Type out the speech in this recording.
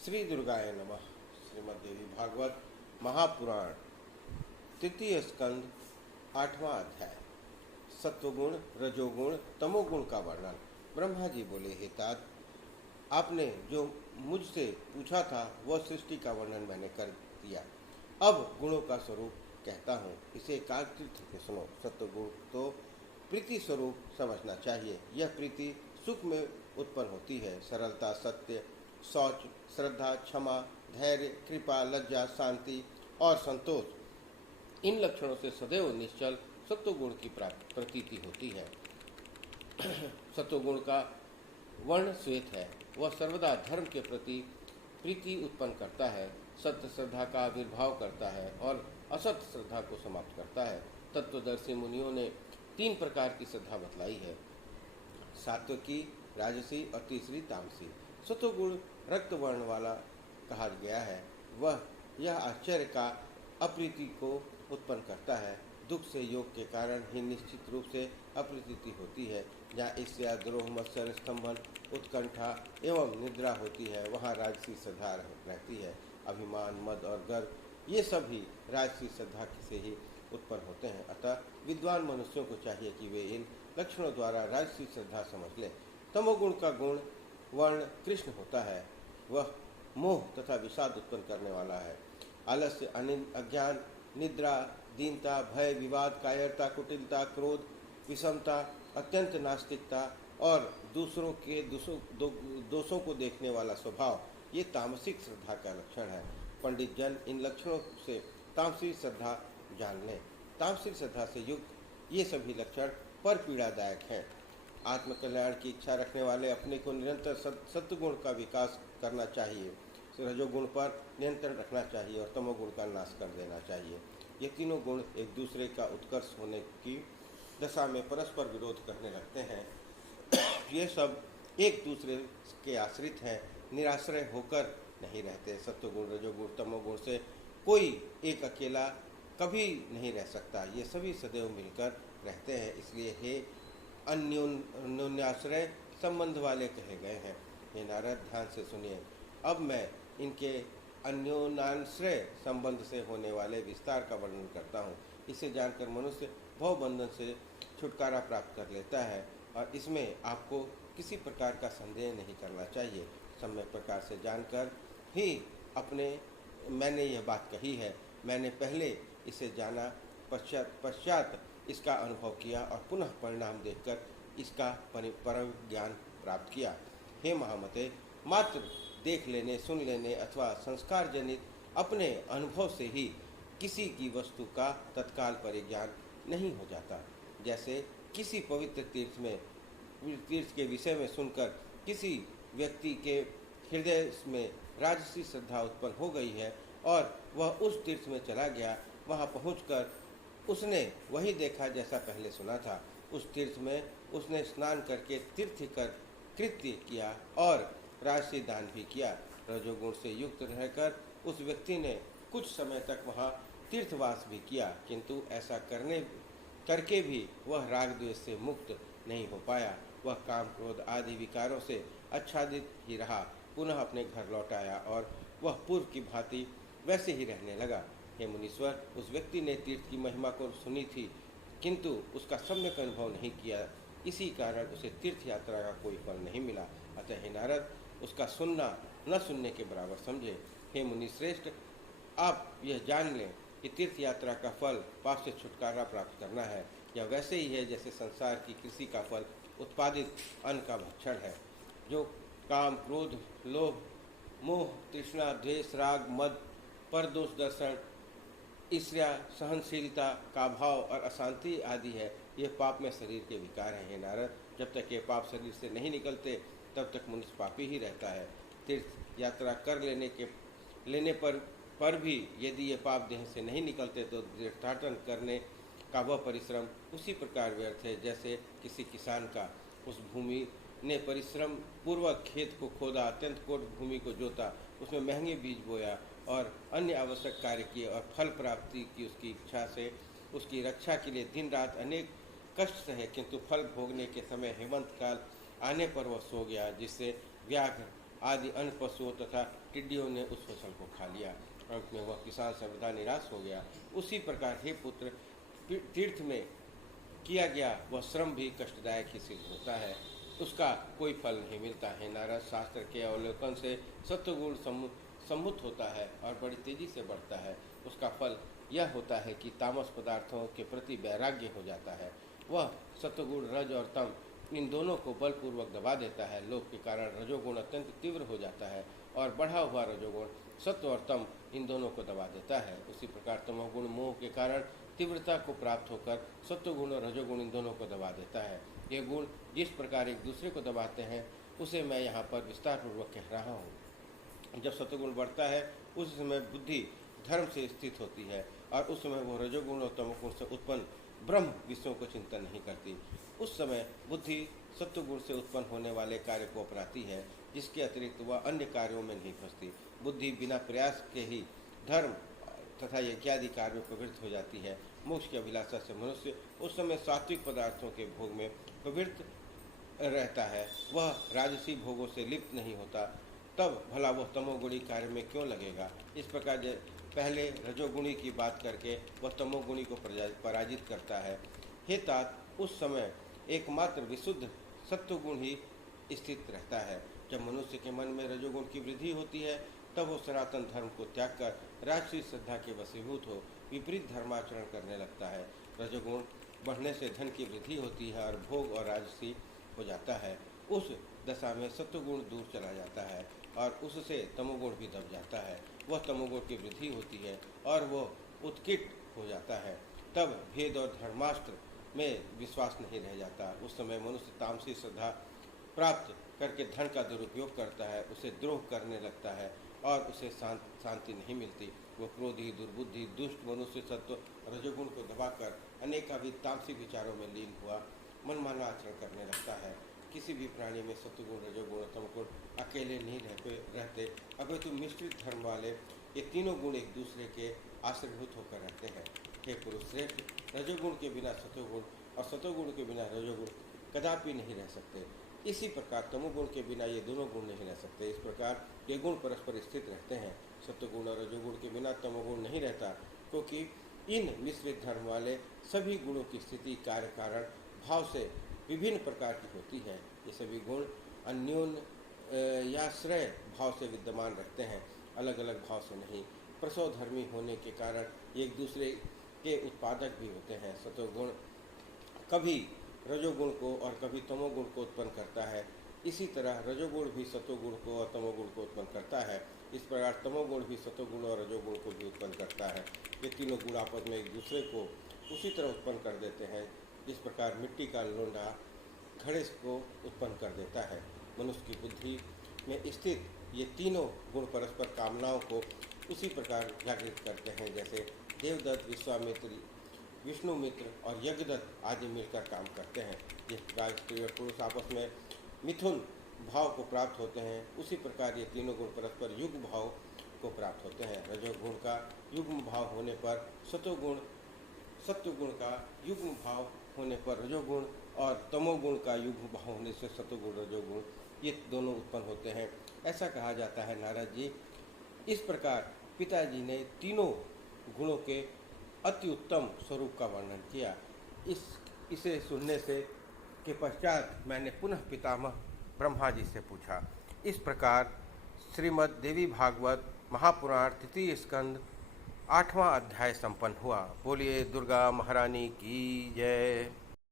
श्री दुर्गाय नमः। श्रीमद्देवी भागवत महापुराण तृतीय स्कंद 8वां अध्याय। सत्वगुण, रजोगुण, तमोगुण का वर्णन। ब्रह्मा जी बोले, हे तात, आपने जो मुझसे पूछा था वह सृष्टि का वर्णन मैंने कर दिया। अब गुणों का स्वरूप कहता हूँ, इसे एकाग्रचित्त से सुनो। सत्वगुण तो प्रीति स्वरूप समझना चाहिए। यह प्रीति सुख में उत्पन्न होती है। सरलता, सत्य, शौच, श्रद्धा, क्षमा, धैर्य, कृपा, लज्जा, शांति और संतोष, इन लक्षणों से सदैव निश्चल सत्वगुण की प्रतीति होती है। सत्वगुण का वर्ण श्वेत है। वह सर्वदा धर्म के प्रति प्रीति उत्पन्न करता है, सत्य श्रद्धा का आविर्भाव करता है और असत्य श्रद्धा को समाप्त करता है। तत्वदर्शी मुनियों ने 3 प्रकार की श्रद्धा बतलाई है, सात्विकी, राजसी और तीसरी तामसी। सत्वगुण रक्त वर्ण वाला कहा गया है। वह यह आश्चर्य का अप्रीति को उत्पन्न करता है। दुख से योग के कारण ही निश्चित रूप से अप्रीति होती है। जहाँ ईर्ष्या, द्रोह, मत्सर, स्तंभन, उत्कंठा एवं निद्रा होती है, वहाँ राजसी श्रद्धा रहती है। अभिमान, मद और गर्व, ये सभी राजसी श्रद्धा से ही उत्पन्न होते हैं। अतः विद्वान मनुष्यों को चाहिए कि वे इन लक्षणों द्वारा राजसी श्रद्धा समझ लें। तमोगुण का गुण वर्ण कृष्ण होता है। वह मोह तथा विषाद उत्पन्न करने वाला है। आलस्य, अज्ञान, निद्रा, दीनता, भय, विवाद, कायरता, कुटिलता, क्रोध, विषमता, अत्यंत नास्तिकता और दूसरों के दोषों को देखने वाला स्वभाव, ये तामसिक श्रद्धा का लक्षण है। पंडित जन इन लक्षणों से तामसिक श्रद्धा जान लें। तामसिक श्रद्धा से युक्त ये सभी लक्षण पर पीड़ादायक हैं। आत्मकल्याण की इच्छा रखने वाले अपने को निरंतर सत्वगुण का विकास करना चाहिए, रजोगुण पर नियंत्रण रखना चाहिए और तमोगुण का नाश कर देना चाहिए। ये तीनों गुण एक दूसरे का उत्कर्ष होने की दशा में परस्पर विरोध करने लगते हैं। ये सब एक दूसरे के आश्रित हैं, निराश्रय होकर नहीं रहते। सत्वगुण, रजोगुण, तमोगुण से कोई एक अकेला कभी नहीं रह सकता। ये सभी सदैव मिलकर रहते हैं। इसलिए हे अन्योन्याश्रय संबंध वाले कहे गए हैं। हे नारद, ध्यान से सुनिए। अब मैं इनके अन्योन्याश्रय संबंध से होने वाले विस्तार का वर्णन करता हूँ। इसे जानकर मनुष्य भवबंधन से छुटकारा प्राप्त कर लेता है और इसमें आपको किसी प्रकार का संदेह नहीं करना चाहिए। सम्यक प्रकार से जानकर ही मैंने यह बात कही है। मैंने पहले इसे जाना, पश्चात इसका अनुभव किया और पुनः परिणाम देखकर इसका परम ज्ञान प्राप्त किया। हे महामते, मात्र देख लेने, सुन लेने अथवा संस्कार जनित अपने अनुभव से ही किसी की वस्तु का तत्काल परिज्ञान नहीं हो जाता। जैसे किसी पवित्र तीर्थ के विषय में सुनकर किसी व्यक्ति के हृदय में राजसी श्रद्धा उत्पन्न हो गई है और वह उस तीर्थ में चला गया। वहाँ पहुंचकर उसने वही देखा जैसा पहले सुना था। उस तीर्थ में उसने स्नान करके कृत्य किया और राजसी दान भी किया। रजोगुण से युक्त रहकर उस व्यक्ति ने कुछ समय तक वहाँ तीर्थवास भी किया, किंतु ऐसा करके भी वह राग द्वेष से मुक्त नहीं हो पाया। वह काम, क्रोध आदि विकारों से आच्छादित ही रहा। पुनः अपने घर लौट आया और वह पूर्व की भांति वैसे ही रहने लगा। हे मुनीश्वर, उस व्यक्ति ने तीर्थ की महिमा को सुनी थी, किंतु उसका सम्यक अनुभव नहीं किया। इसी कारण उसे तीर्थ यात्रा का कोई फल नहीं मिला। अतः हे नारद, उसका सुनना न सुनने के बराबर समझे। हे मुनि श्रेष्ठ, आप यह जान लें कि तीर्थ यात्रा का फल पाप से छुटकारा प्राप्त करना है। यह वैसे ही है जैसे संसार की कृषि का फल उत्पादित अन्न का भक्षण है। जो काम, क्रोध, लोभ, मोह, तृष्णा, द्वेष, राग, मद, परदोष दर्शन, ईर्ष्या, सहनशीलता का भाव और अशांति आदि है, ये पाप में शरीर के विकार हैं। हे नारद, जब तक ये पाप शरीर से नहीं निकलते तब तक मनुष्य पापी ही रहता है। तीर्थ यात्रा कर लेने पर भी यदि ये पाप देह से नहीं निकलते तो तीर्थाटन करने का वह परिश्रम उसी प्रकार व्यर्थ है जैसे किसी किसान का उस भूमि ने परिश्रम पूर्वक खेत को खोदा, अत्यंत कोट भूमि को जोता, उसमें महंगे बीज बोया और अन्य आवश्यक कार्य किए और फल प्राप्ति की उसकी इच्छा से उसकी रक्षा के लिए दिन रात अनेक कष्ट सहे, किंतु फल भोगने के समय हेमंत काल आने पर वह सो गया, जिससे व्याघ्र आदि अन्य पशुओं तथा टिड्डियों ने उस फसल को खा लिया। अंत में वह किसान सर्वदा निराश हो गया। उसी प्रकार हे पुत्र, तीर्थ में किया गया वह श्रम भी कष्टदायक ही सिद्ध होता है, उसका कोई फल नहीं मिलता है। नारद, शास्त्र के अवलोकन से सत्वगुण सम्मुत होता है और बड़ी तेजी से बढ़ता है। उसका फल यह होता है कि तामस पदार्थों के प्रति वैराग्य हो जाता है। वह सत्वगुण, रज और तम इन दोनों को बलपूर्वक दबा देता है। लोभ के कारण रजोगुण अत्यंत तीव्र हो जाता है और बढ़ा हुआ रजोगुण सत्व और तम इन दोनों को दबा देता है। उसी प्रकार तमोगुण मोह के कारण तीव्रता को प्राप्त होकर सत्वगुण और रजोगुण इन दोनों को दबा देता है। ये गुण जिस प्रकार एक दूसरे को दबाते हैं उसे मैं यहाँ पर विस्तार पूर्वक कह रहा हूँ। जब सत्वगुण बढ़ता है उस समय बुद्धि धर्म से स्थित होती है और उस समय वो रजोगुण और तमोगुण से उत्पन्न ब्रह्म विषयों को चिंतन नहीं करती। उस समय बुद्धि सत्वगुण से उत्पन्न होने वाले कार्य को अपनाती है, जिसके अतिरिक्त वह अन्य कार्यों में नहीं फंसती। बुद्धि बिना प्रयास के ही धर्म तथा यज्ञादि कार्य में प्रवृत्त हो जाती है। मोक्ष की अभिलाषा से मनुष्य उस समय सात्विक पदार्थों के भोग में प्रवृत्त रहता है, वह राजसी भोगों से लिप्त नहीं होता। तब भला वह तमोगुणी कार्य में क्यों लगेगा। इस प्रकार पहले रजोगुणी की बात करके वह तमोगुणी को पराजित करता है। हे तात, उस समय एकमात्र विशुद्ध सत्वगुण ही स्थित रहता है। जब मनुष्य के मन में रजोगुण की वृद्धि होती है तब वो सनातन धर्म को त्याग कर राजसी श्रद्धा के वशीभूत हो विपरीत धर्माचरण करने लगता है। रजोगुण बढ़ने से धन की वृद्धि होती है और भोग और राजसी हो जाता है। उस दशा में सत्वगुण दूर चला जाता है और उससे तमोगुण भी दब जाता है। वह तमोगुण की वृद्धि होती है और वह उत्किट हो जाता है। तब भेद और धर्मास्त्र में विश्वास नहीं रह जाता। उस समय मनुष्य तामसी श्रद्धा प्राप्त करके धन का दुरुपयोग करता है, उसे द्रोह करने लगता है और उसे शांति नहीं मिलती। वो क्रोधी, दुर्बुद्धि, दुष्ट मनुष्य सत्व रजोगुण को दबाकर अनेकाविध तामसी विचारों में लीन हुआ मनमाना आचरण करने लगता है। किसी भी प्राणी में सत्वगुण, रजोगुण और तमोगुण अकेले नहीं रहते, अपितु मिश्रित धर्म वाले ये तीनों गुण एक दूसरे के आश्रयभूत होकर रहते हैं। हे पुरुष श्रेष्ठ, रजोगुण के बिना सत्वगुण और सत्वगुण के बिना रजोगुण कदापि नहीं रह सकते। इसी प्रकार तमोगुण के बिना ये दोनों गुण नहीं रह सकते। इस प्रकार ये गुण परस्पर स्थित रहते हैं। सत्वगुण और रजोगुण के बिना तमोगुण नहीं रहता, क्योंकि इन मिश्रित धर्म वाले सभी गुणों की स्थिति कार्य कारण भाव से विभिन्न प्रकार की होती है। ये सभी गुण अन्योन्याश्रय भाव से विद्यमान रहते हैं, अलग अलग भाव से नहीं। प्रसवधर्मी होने के कारण एक दूसरे के उत्पादक भी होते हैं। सत्वगुण कभी रजोगुण को और कभी तमोगुण को उत्पन्न करता है। इसी तरह रजोगुण भी सत्वगुण को और तमोगुण को उत्पन्न करता है। इस प्रकार तमोगुण भी सत्वगुण और रजोगुण को भी उत्पन्न करता है। ये तीनों गुण आपस में एक दूसरे को उसी तरह उत्पन्न कर देते हैं जिस प्रकार मिट्टी का लोंढा घड़े को उत्पन्न कर देता है। मनुष्य की बुद्धि में स्थित ये तीनों गुण परस्पर कामनाओं को उसी प्रकार जागृत करते हैं जैसे देवदत्त, विश्वामित्र, विष्णुमित्र और यज्ञदत्त आदि मिलकर काम करते हैं। जिस प्रकार स्त्री और पुरुष आपस में मिथुन भाव को प्राप्त होते हैं, उसी प्रकार ये तीनों गुण परस्पर युग्म भाव को प्राप्त होते हैं। रजोगुण का युग्म भाव होने पर सत्वगुण, सत्वगुण का युग्म भाव होने पर रजोगुण और तमोगुण का युग्म भाव होने से सत्वगुण, रजोगुण ये दोनों उत्पन्न होते हैं। ऐसा कहा जाता है नारद जी। इस प्रकार पिताजी ने तीनों गुणों के अति उत्तम स्वरूप का वर्णन किया। इसे सुनने से के पश्चात मैंने पुनः पितामह ब्रह्मा जी से पूछा। इस प्रकार श्रीमद् देवी भागवत महापुराण तृतीय स्कंद 8वां अध्याय संपन्न हुआ। बोलिए दुर्गा महारानी की जय।